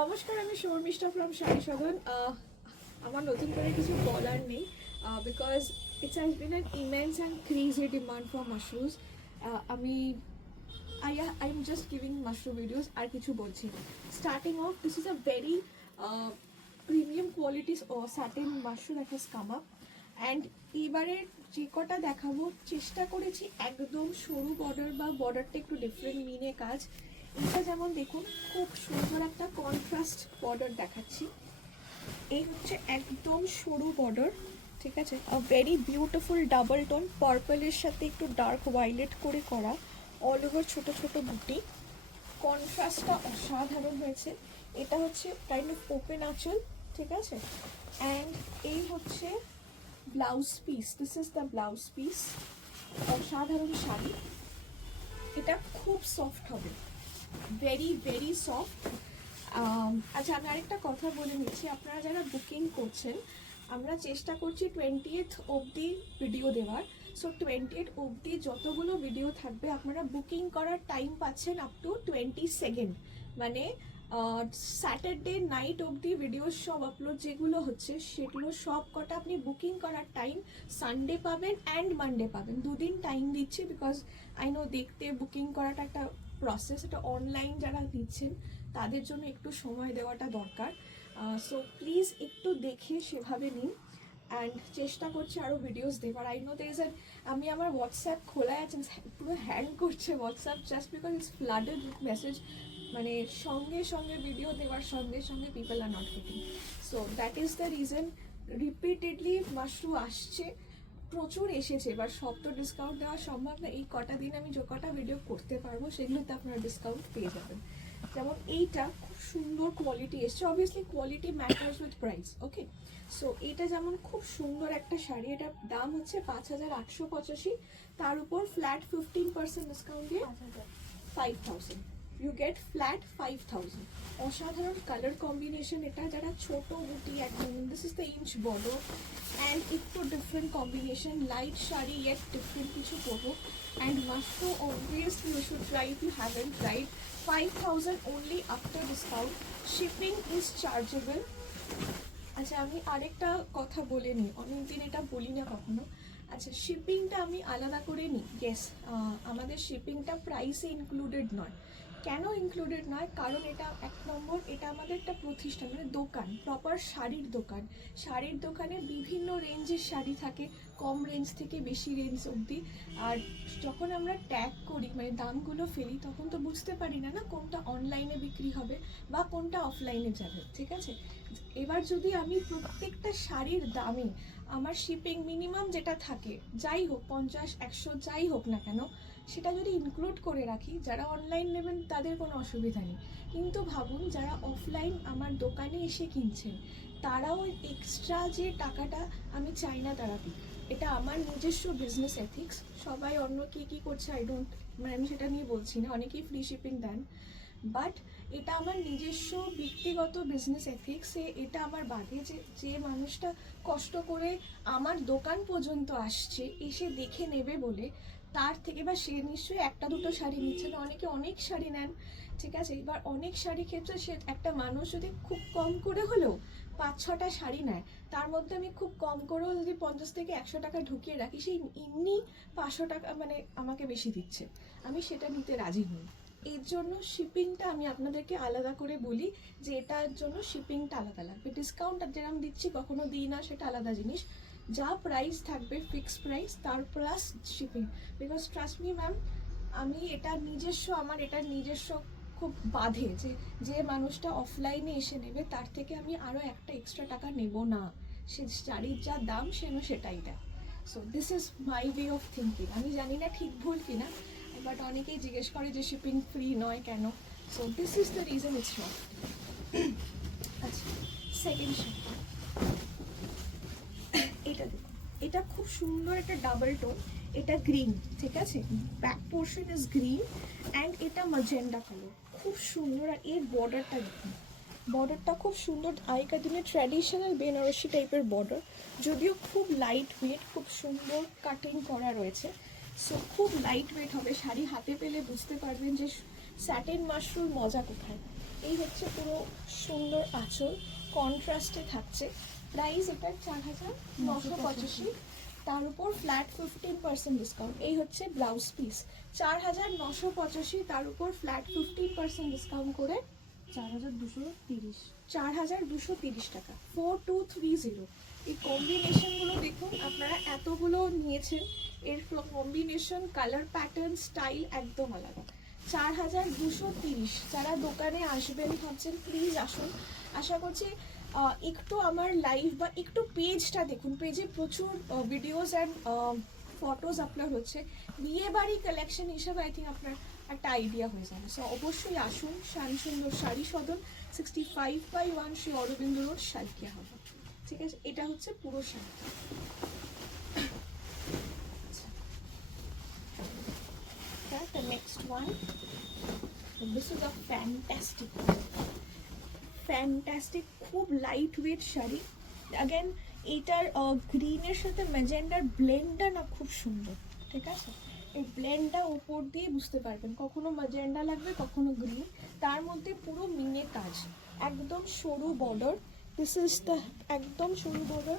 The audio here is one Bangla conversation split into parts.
নমস্কার, আমি শর্মিষ্ঠা ফ্রম শাড়ি সাধন। আমার নতুন করে কিছু বলার নেই because it's has been an immense and crazy demand for mushrooms. আমি I am just giving mushroom videos, আর কিছু বলছি না। Starting off, this is a very premium qualities satin mushroom that has come up. And এইবারে যে কটা দেখাবো চেষ্টা করেছি একদম সরু বর্ডার বা বর্ডারটা একটু ডিফারেন্ট মিনে কাজ। এটা যেমন দেখুন, খুব সুন্দর একটা কন্ট্রাস্ট বর্ডার দেখাচ্ছি। এই হচ্ছে একদম সরু বর্ডার, ঠিক আছে। ভেরি বিউটিফুল ডাবল টোন পার্পলের সাথে একটু ডার্ক ভায়োলেট করে করা, অল ওভার ছোট ছোট বুটি। কন্ট্রাস্টটা অসাধারণ হয়েছে। এটা হচ্ছে কাইন্ড অফ ওপেন আঁচল, ঠিক আছে। অ্যান্ড এই হচ্ছে blouse piece, this is the blouse piece. অসাধারণ শাড়ি, এটা খুব সফট হবে, ভেরি ভেরি সফট। আচ্ছা, আমি আরেকটা কথা বলে নিচ্ছি, আপনারা যারা বুকিং করছেন, আমরা চেষ্টা করছি 20th অবধি ভিডিও দেওয়ার। সো 20th অবধি যতগুলো ভিডিও থাকবে আপনারা বুকিং করার টাইম পাচ্ছেন আপ টু 22nd, মানে স্যাটারডে নাইট অবধি ভিডিও সব আপলোড যেগুলো হচ্ছে সেগুলো সব কটা আপনি বুকিং করার টাইম সানডে পাবেন অ্যান্ড মানডে পাবেন। দুদিন টাইম দিচ্ছি বিকজ আই নো দেখতে বুকিং করাটা একটা প্রসেস, এটা অনলাইন যারা দিচ্ছেন তাদের জন্য একটু সময় দেওয়াটা দরকার। সো প্লিজ একটু দেখে সেভাবে নিন। অ্যান্ড চেষ্টা করছি আরও ভিডিওস দেওয়ার। আই নো দের আমি আমার হোয়াটসঅ্যাপ খোলা আছে, পুরো হ্যাং করছে WhatsApp just because it's flooded with message, মানে সঙ্গে সঙ্গে ভিডিও দেওয়ার সঙ্গে সঙ্গে people are not getting. So that is the reason repeatedly mushroom আসছে, প্রচুর এসেছে। এবার সব তো ডিসকাউন্ট দেওয়া সম্ভব না, এই কটা দিন আমি যে কটা ভিডিও করতে পারবো সেগুলোতে আপনারা ডিসকাউন্ট পেয়ে যাবেন। যেমন এইটা খুব সুন্দর কোয়ালিটি এসছে, obviously quality matters with price, okay. So এইটা যেমন খুব সুন্দর একটা শাড়ি, এটার দাম হচ্ছে 5885, তার উপর ফ্ল্যাট 15% ডিসকাউন্ট দিয়ে 5000, ইউ গেট ফ্ল্যাট 5000। অসাধারণ কালার কম্বিনেশন, এটা যারা ছোট বুটি একদম, this is the inch border and একটু different combination, light sari yet different কিছু পরবো। And mushroom obviously you should try if you haven't tried. 5000 only after discount, shipping is chargeable. আচ্ছা, আমি আরেকটা কথা বলে নিই, অনেকদিন এটা বলি না কখনো। আচ্ছা, শিপিংটা আমি আলাদা করে নিই, ইয়েস। আমাদের শিপিংটা প্রাইসে ইনক্লুডেড নয়। কেন ইনক্লুডেড নয়? কারণ এটা এক নম্বর, এটা আমাদের একটা প্রতিষ্ঠান, মানে দোকান, প্রপার শাড়ির দোকান। শাড়ির দোকানে বিভিন্ন রেঞ্জের শাড়ি থাকে, কম রেঞ্জ থেকে বেশি রেঞ্জ অবধি। আর যখন আমরা ট্যাগ করি, মানে দামগুলো ফেলি, তখন তো বুঝতে পারি না না কোনটা অনলাইনে বিক্রি হবে বা কোনটা অফলাইনে যাবে, ঠিক আছে। এবার যদি আমি প্রত্যেকটা শাড়ির দামে আমার শিপিং মিনিমাম যেটা থাকে, যাই হোক 50-100 যাই হোক না কেন, সেটা যদি ইনক্লুড করে রাখি, যারা অনলাইন নেবেন তাদের কোনো অসুবিধা নেই। কিন্তু ভাবুন, যারা অফলাইন আমার দোকানে এসে কিনছেন, তারাও এক্সট্রা যে টাকাটা আমি চাই না তারা দিক। এটা আমার নিজস্ব বিজনেস এথিক্স। সবাই অন্য কী করছে আই ডোন্ট, মানে আমি সেটা নিয়ে বলছি না, অনেকেই ফ্রি শিপিং দেন, বাট এটা আমার নিজস্ব ব্যক্তিগত বিজনেস এথিক্সে এটা আমার বাদে যে মানুষটা কষ্ট করে আমার দোকান পর্যন্ত আসছে এসে দেখে নেবে বলে, তার থেকে বা সে নিশ্চয়ই একটা দুটো শাড়ি নিচ্ছে না, অনেকে অনেক শাড়ি নেন, ঠিক আছে। এবার অনেক শাড়ি ক্ষেত্রে সে একটা মানুষ যদি খুব কম করে হলেও 5-6টা শাড়ি নেয়, তার মধ্যে আমি খুব কম করেও যদি 50 থেকে 100 টাকা ঢুকিয়ে রাখি, সেই এমনি 500 টাকা মানে আমাকে বেশি দিচ্ছে, আমি সেটা নিতে রাজি নই। এর জন্য শিপিংটা আমি আপনাদেরকে আলাদা করে বলি যে এটার জন্য শিপিংটা আলাদা লাগবে। ডিসকাউন্ট যেরকম দিচ্ছি কখনো দিই না, সেটা আলাদা জিনিস। যা প্রাইস থাকবে ফিক্সড প্রাইস, তার plus shipping. Because trust me ma'am, আমি এটা নিজস্ব, আমার এটা নিজস্ব খুব বাধে যে মানুষটা অফলাইনে এসে নেবে তার থেকে আমি আরও একটা এক্সট্রা টাকা নেব না, সে শাড়ির যা দাম সে সেটাই দেয়। So this is my way of thinking. আমি জানি না ঠিক ভুল কিনা, বাট অনেকেই জিজ্ঞেস করে যে শিপিং ফ্রি নয় কেন। So this is the reason it's not. আচ্ছা, সেকেন্ড শাড়ি, এটা দেখুন, এটা খুব সুন্দর একটা ডাবল টোন, এটা গ্রিন, ঠিক আছে, back portion is green and এটা ম্যাজেন্ডা কালার, খুব সুন্দর। আর এর বর্ডারটা দেখুন, বর্ডারটা খুব সুন্দর, আগেকার দিনে ট্র্যাডিশনাল বেনারসি টাইপের বর্ডার, যদিও খুব লাইট ওয়েট, খুব সুন্দর কাটিং করা রয়েছে। সো খুব লাইট ওয়েট হবে, শাড়ি হাতে পেলে বুঝতে পারবেন যে স্যাটিন মাশরুম মজা কোথায়। এই হচ্ছে পুরো সুন্দর আঁচল, কন্ট্রাস্টে থাকছে। প্রাইস এটার 4,985, তার উপর ফ্ল্যাট 15% ডিসকাউন্ট। এই হচ্ছে ব্লাউজ পিস, 4,985, তার উপর ফ্ল্যাট 15% ডিসকাউন্ট করে 4,230। 4,230 টাকা, 4230। এই কম্বিনেশনগুলো দেখুন, আপনারা এতগুলো নিয়েছেন, এর কম্বিনেশন, কালার প্যাটার্ন, স্টাইল একদম আলাদা। 4,230। যারা দোকানে আসবেন ভাবছেন, প্লিজ আসুন। আশা করছি একটু আমার লাইভ বা একটু পেজটা দেখুন, পেজে প্রচুর ভিডিওস অ্যান্ড ফটোজ আপলোড হচ্ছে। বিয়ে বাড়ি কালেকশন হিসাবে আই থিঙ্ক আপনার একটা আইডিয়া হয়ে যাবে। সো অবশ্যই আসুন, শ্যামসুন্দর শাড়ি সদন, 65/1 শ্রী অরবিন্দ রোড, সালকিয়া হাওড়া। ঠিক আছে, এটা হচ্ছে পুরো sari. The next one, this is a fantastic খুব লাইট ওয়েট শাড়ি। অ্যাগেন এইটার গ্রিনের সাথে ম্যাজেন্ডার ব্লেন্ডটা না খুব সুন্দর, ঠিক আছে। এই ব্লেন্ডটা উপর দিয়ে বুঝতে পারবেন, কখনো ম্যাজেন্ডা লাগবে, কখনো গ্রিন, তার মধ্যে পুরো মিনে কাজ, একদম সরু বর্ডার। দিস ইজ দ্য একদম সরু বর্ডার।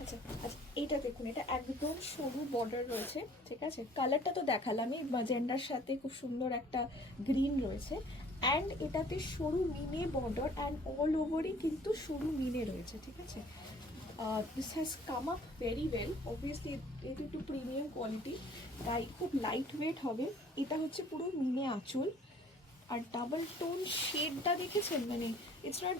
আচ্ছা আচ্ছা, এইটা দেখুন, এটা একদম সরু বর্ডার রয়েছে, ঠিক আছে। কালারটা তো দেখালামই, ম্যাজেন্ডার সাথে খুব সুন্দর একটা গ্রিন রয়েছে, অ্যান্ড এটাতে সরু মিনে বর্ডার, অ্যান্ড অল ওভারই কিন্তু সরু মিনে রয়েছে, ঠিক আছে। This has come up very well, obviously এটা একটু প্রিমিয়াম কোয়ালিটি, তাই খুব লাইট ওয়েট হবে। এটা হচ্ছে পুরো মিনে আঁচল, আর ডাবল টোন শেডটা দেখেছেন, মানে ইটস নট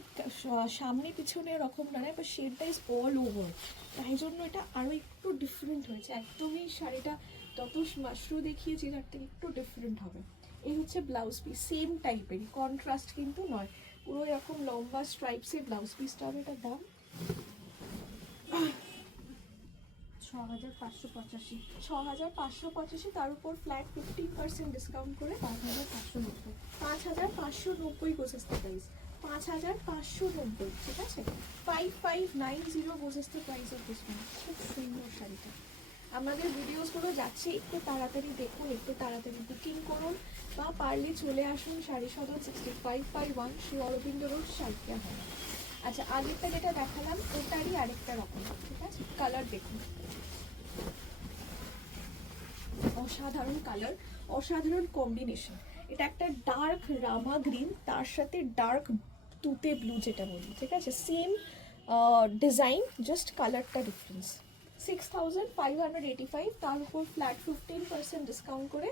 সামনে পিছনে এরকম না, বাট শেডটা ইজ অল ওভার, তাই জন্য এটা আরও একটু ডিফারেন্ট হয়েছে। একদমই শাড়িটা যত মাশরু দেখিয়েছি তার থেকে একটু ডিফারেন্ট হবে। এই হচ্ছে ব্লাউজ পিস, সেম টাইপেরই, কন্ট্রাস্ট কিন্তু নয়, পুরো এরকম লম্বা স্ট্রাইপসের ব্লাউজ পিসটা হবে। এটার দাম 6,585। 6,585, তার উপর ফ্ল্যাট 15% ডিসকাউন্ট করে 5,590। 5,590 গোস ইজ দ্য প্রাইস, 5,590, ঠিক আছে। 5590 goes is the price of this one. খুব সুন্দর শাড়িটা। আমাদের ভিডিওসগুলো যাচ্ছে, একটু তাড়াতাড়ি দেখুন, একটু তাড়াতাড়ি বুকিং করুন, বা পারলে চলে আসুন শাড়ি সদন, 65/1 শ্রী অরবিন্দ রোড, সালকিয়া হাওড়া। আচ্ছা, আগেরটা যেটা দেখালাম ওটারই আরেকটা রকম, ঠিক আছে। কালার দেখুন, অসাধারণ কালার, অসাধারণ কম্বিনেশন। এটা একটা ডার্ক রামা গ্রিন, তার সাথে ডার্ক তুতে ব্লু যেটা বলি, ঠিক আছে। সেম ডিজাইন, জাস্ট কালারটা ডিফারেন্স। 6,585, তার উপর ফ্ল্যাট 15% ডিসকাউন্ট করে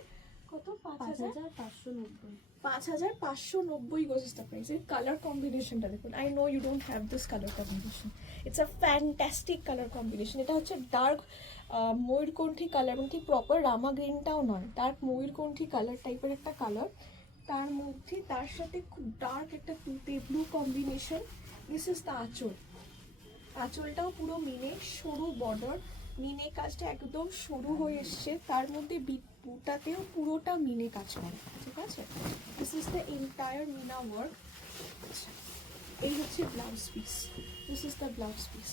কত, 5,590। 5,590 গোজ ইজ দ্য প্রাইস। এর কালার কম্বিনেশনটা দেখুন, I know you don't have this colour combination, it's a fantastic colour combination. এটা হচ্ছে ডার্ক ময়ূরকণ্ঠী কালার, এবং ঠিক প্রপার রামা গ্রিনটাও নয়, ডার্ক ময়ূরকণ্ঠী কালার টাইপের একটা কালার, তার মধ্যে তার সাথে খুব ডার্ক একটা তুতে blue combination. This is the আঁচল, আঁচলটাও পুরো মিনে, সরু বর্ডার, মিনে কাজটা একদম সরু হয়ে এসছে, তার মধ্যে বুটাতেও পুরোটা মিনে কাজ করে, ঠিক আছে। This is the entire meena work. এই হচ্ছে blouse piece, this is the blouse piece.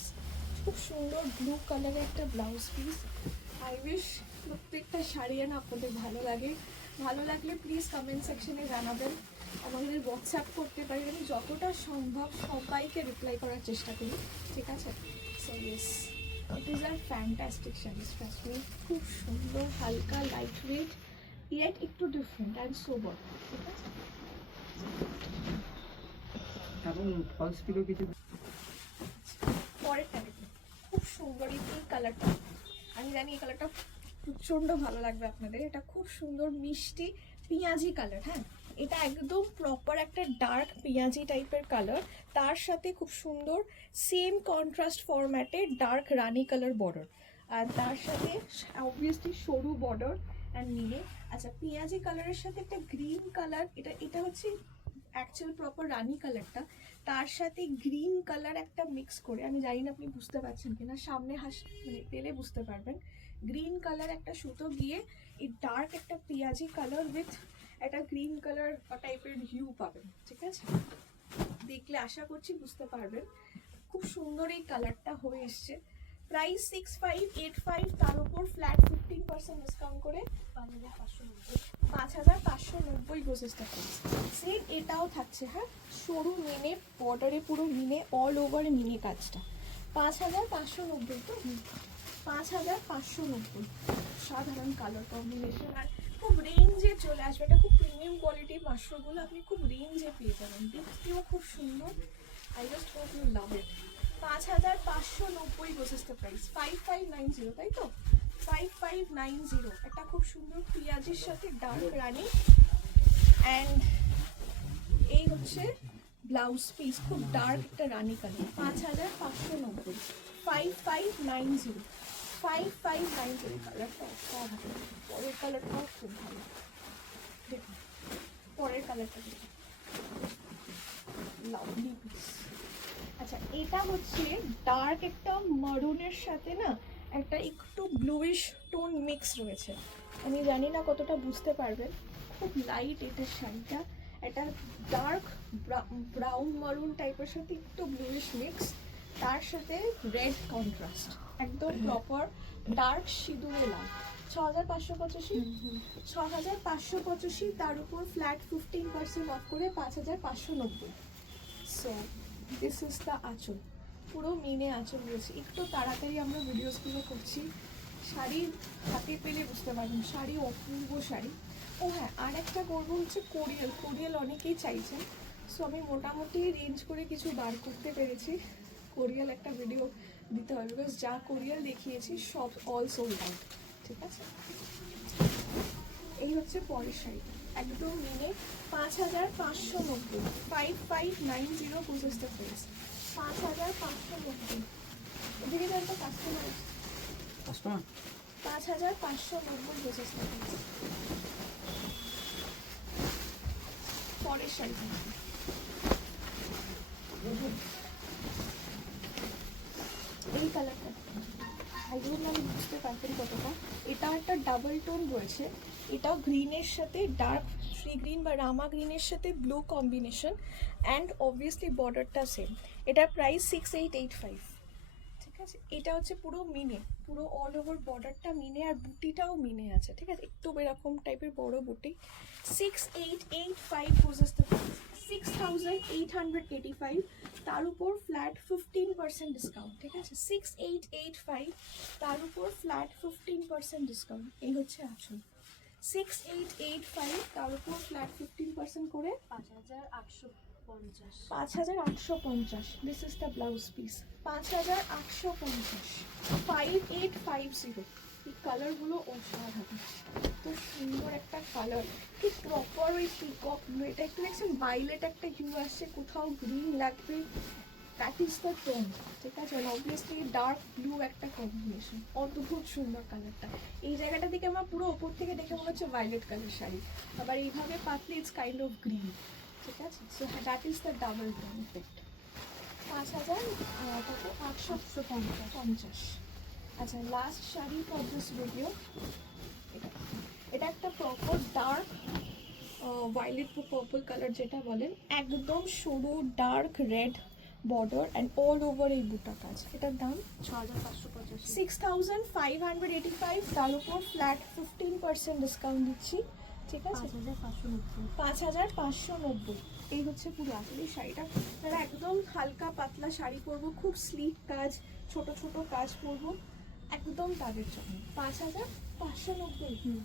খুব সুন্দর ব্লু কালারের একটা ব্লাউজ পিস। আই উইশ প্রত্যেকটা শাড়ি না আপনাদের ভালো লাগে। ভালো লাগলে প্লিজ কমেন্ট সেকশনে জানাবেন, আমাদের হোয়াটসঅ্যাপ করতে পারি, আমি যতটা সম্ভব সবাইকে রিপ্লাই করার চেষ্টা করি, ঠিক আছে। So yes, it is are fantastic saris, trust me. খুব সুন্দর, হালকা, লাইট ওয়েট, ইয়েট একটু ডিফারেন্ট অ্যান্ড সোবার, ঠিক আছে। এখন ফলস পিলো কিছু পরেরটা দেখুন, খুব সুন্দর এই কালারটা, আমি জানি এই কালারটা প্রচণ্ড ভালো লাগবে আপনাদের। এটা খুব সুন্দর মিষ্টি পেঁয়াজি কালার, হ্যাঁ, এটা একদম প্রপার একটা ডার্ক পেঁয়াজি টাইপের কালার, তার সাথে খুব সুন্দর সেম কন্ট্রাস্ট ফরম্যাটে ডার্ক রানি কালার বর্ডার, আর তার সাথে অবভিয়াসলি সরু বর্ডার অ্যান্ড মিলে। আচ্ছা, পেঁয়াজি কালারের সাথে একটা গ্রিন কালার, এটা হচ্ছে অ্যাকচুয়াল প্রপার রানি কালারটা, তার সাথে গ্রিন কালার একটা মিক্স করে, আমি জানি না আপনি বুঝতে পারছেন কিনা, সামনে মানে পেলে বুঝতে পারবেন। গ্রিন কালার একটা সুতো গিয়ে এই ডার্ক একটা পেঁয়াজি কালার উইথ একটা গ্রিন কালার টাইপের হিউ পাবেন, ঠিক আছে। দেখলে আশা করছি বুঝতে পারবেন, খুব সুন্দর এই কালারটা হয়ে এসছে। প্রাইস 6,585, তার উপর ফ্ল্যাট 15% ডিসকাউন্ট করে 5,590। 5,590 গোজেস টাকা। সেম এটাও থাকছে, হ্যাঁ, সরু মিনে বর্ডারে পুরো মিনে অল ওভার মিনে কাজটা। 5,590 তো, 5,590। সাধারণ কালার কম্বিনেশন আর খুব রেঞ্জে চলে আসবে। এটা খুব প্রিমিয়াম কোয়ালিটির মাশরুমগুলো আপনি খুব রেঞ্জে পেয়ে যাবেন, দেখতেও খুব সুন্দর। I just hope you love it. 5,590 goes the price. 5590, তাই তো? 5590। একটা খুব সুন্দর পিঁয়াজের সাথে ডার্ক রানি, অ্যান্ড এই হচ্ছে ব্লাউজ পিস, খুব ডার্ক একটা রানি কালার। 5,590, 5590, 5590। কালারটা অসাধারণ, পরের কালারটাও খুব ভালো। দেখুন পরের কালারটা দেখুন, লাভলি পিস। আচ্ছা, এটা হচ্ছে ডার্ক একটা মারুনের সাথে না একটা একটু ব্লুইশ টোন মিক্স রয়েছে। আমি জানি না কতটা বুঝতে পারবেন, খুব লাইট এটার শাড়িটা। এটা ডার্ক ব্রাউন মারুন টাইপের সাথে একটু ব্লুইশ মিক্স, তার সাথে রেড কন্ট্রাস্ট, একদম প্রপার ডার্ক সিঁদুরে লাল। 6,585, 6,585, তার উপর ফ্ল্যাট 15% অফ করে 5,590। সো দিস ইজ দ্য আঁচল, পুরো মিনে আঁচল রয়েছে। একটু তাড়াতাড়ি আমরা ভিডিওসগুলো করছি, শাড়ি হাতে পেলে বুঝতে পারবেন, শাড়ি অপূর্ব শাড়ি। ও হ্যাঁ, আর একটা করবো হচ্ছে কোরিয়াল। কোরিয়াল অনেকেই চাইছেন, সো আমি মোটামুটি রেঞ্জ করে কিছু বার করতে পেরেছি। কোরিয়াল একটা ভিডিও দিতে হবে, বিকজ যা কোরিয়াল দেখিয়েছি সব অল সোল্ড আউট। ঠিক আছে, এই হচ্ছে পরের শাড়িটা, একদম মিনে 5,590, 5590 গোজেস দ্য প্রাইস। 5,590। এদিকে তো একটা কাস্টমার, 5,590 গোজেস দ্য প্রাইস। পরের শাড়িটা এই কালারটা, আইগুলো আমি বুঝতে পারতেন কতটা। এটাও একটা ডাবল টোন রয়েছে, এটাও গ্রিনের সাথে ডার্ক থ্রি গ্রিন বা রামা গ্রিনের সাথে ব্লু কম্বিনেশন, অ্যান্ড অবভিয়াসলি বর্ডারটা সেম। এটার প্রাইস 6,885। ঠিক আছে, এটা হচ্ছে পুরো মিনে, পুরো অল ওভার বর্ডারটা মিনে, আর বুটিটাও মিনে আছে। ঠিক আছে, একটু এরকম টাইপের বড় বুটি। 6,885 গোজেস দ্য প্রাইস। 6,885, তার উপর ফ্ল্যাট 15% ডিসকাউন্ট। ঠিক আছে, 6,885, তার উপর ফ্ল্যাট 15% ডিসকাউন্ট। এই হচ্ছে আঁচল। 6,885, তার উপর ফ্ল্যাট 15% করে 5,850। 5,850। This is the blouse piece. 5,850, 5,850। এই কালারগুলো অসাধারণ, তো সুন্দর একটা কালার, কি প্রপার ওই পিকক ব্লু। এটা একটু দেখছেন ভাইলেট একটা হিউ আসছে, কোথাও গ্রিন লাগবে, দ্যাট ইজ দ্য টোন। ঠিক আছে, অবভিয়াসলি ডার্ক ব্লু একটা কম্বিনেশন, অদ্ভুত সুন্দর কালারটা। এই জায়গাটা থেকে আমার পুরো ওপর থেকে দেখে মনে হচ্ছে ভাইলেট কালার শাড়ি, আবার এইভাবে পাতলে ইটস কাইন্ড অফ গ্রিন। ঠিক আছে, so that is the double tone effect. 5,850। আচ্ছা, last sari for this video, এটা একটা proper dark violet purple colour যেটা বলেন, একদম সরু dark red border and all over এই বুটা কাজ। এটার দাম 6,585। 6,585, তার উপর ফ্ল্যাট 15% ডিসকাউন্ট দিচ্ছি। ঠিক আছে, 5,590। 5,590। এই হচ্ছে পুরো আসলে শাড়িটা। যারা একদম হালকা পাতলা শাড়ি পরবো, খুব স্লিক কাজ, ছোট ছোট কাজ পরবো, একদম তাদের জন্য 5,590।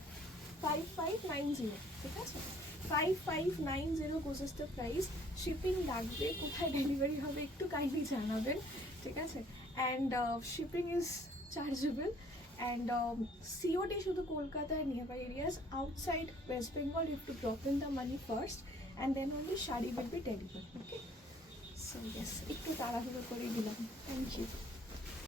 5590। ঠিক আছে, 5590 গোজেস দ্য প্রাইস। শিপিং লাগবে, কোথায় ডেলিভারি হবে একটু কাইন্ডলি জানাবেন। ঠিক আছে, and shipping is chargeable, and COD শুধু কলকাতার nearby areas. Outside West Bengal you have to drop in the money first, and then only sari will be delivered. Okay, so yes, একটু তাড়াহুড়ো করে দিলাম। Thank you.